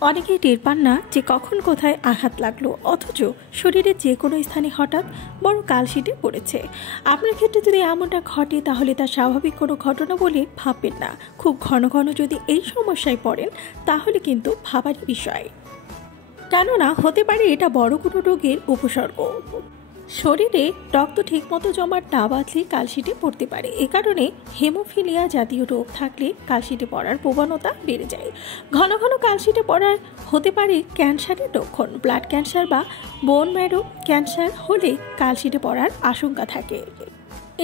অনেকেই টের পান না যে কখন কোথায় আঘাত লাগলো, অথচ শরীরের যে কোনো স্থানে হঠাৎ বড় কালশিটে পড়েছে। আপনার ক্ষেত্রে যদি এমনটা ঘটে তাহলে তা স্বাভাবিক কোনো ঘটনা বলে ভাববেন না। খুব ঘন ঘন যদি এই সমস্যায় পড়েন তাহলে কিন্তু ভাবারই বিষয়, কেননা হতে পারে এটা বড় কোনো রোগের উপসর্গ। শরীরে রক্ত ঠিকমতো জমাট না বাঁধলে কালশিটে পড়তে পারে। এ কারণে হেমোফিলিয়া জাতীয় রোগ থাকলে কালশিটে পড়ার প্রবণতা বেড়ে যায়। ঘন ঘন কালশিটে পড়ার হতে পারে ক্যান্সারের লক্ষণ। ব্লাড ক্যান্সার বা বোন ম্যারো ক্যান্সার হলে কালশিটে পড়ার আশঙ্কা থাকে।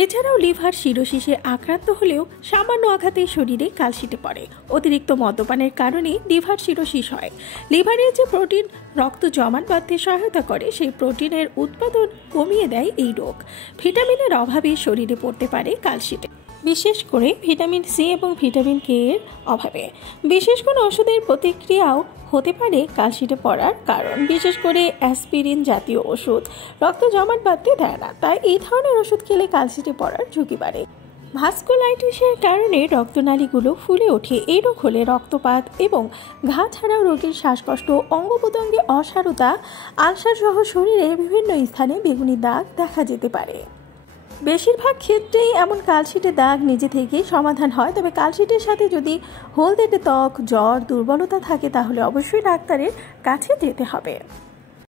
এছাড়াও লিভার সিরোসিসে আক্রান্ত হলেও সামান্য আঘাতে শরীরে কালশিটে পড়ে। অতিরিক্ত মদ্যপানের কারণে লিভার সিরোসিস হয়। লিভারের যে প্রোটিন রক্ত জমাট বাঁধতে সহায়তা করে, সেই প্রোটিনের উৎপাদন কমিয়ে দেয় এই রোগ। ভিটামিনের অভাবে শরীরে পড়তে পারে কালশিটে, বিশেষ করে ভিটামিন সি এবং ভিটামিন কে এর অভাবে। বিশেষ কোনো ওষুধের প্রতিক্রিয়াও হতে পারে কালশিটে পড়ার কারণ। বিশেষ করে অ্যাসপিরিন জাতীয় ওষুধ রক্ত জমাট বাঁধতে দেয় না, তাই এই ধরনের ওষুধ খেলে কালশিটে পড়ার ঝুঁকি বাড়ে। ভাস্কুলাইটিসের কারণে রক্তনালীগুলো ফুলে ওঠে। এই রোগ হলে রক্তপাত এবং ঘা ছাড়াও রোগীর শ্বাসকষ্ট, অঙ্গ প্রত্যঙ্গে অসাড়তা, আলসার সহ শরীরে বিভিন্ন স্থানে বেগুনি দাগ দেখা যেতে পারে। বেশিরভাগ ক্ষেত্রেই এমন কালশিটের দাগ নিজে থেকেই সমাধান হয়, তবে কালশিটের সাথে যদি হলদেটে ত্বক, জ্বর, দুর্বলতা থাকে তাহলে অবশ্যই ডাক্তারের কাছে যেতে হবে।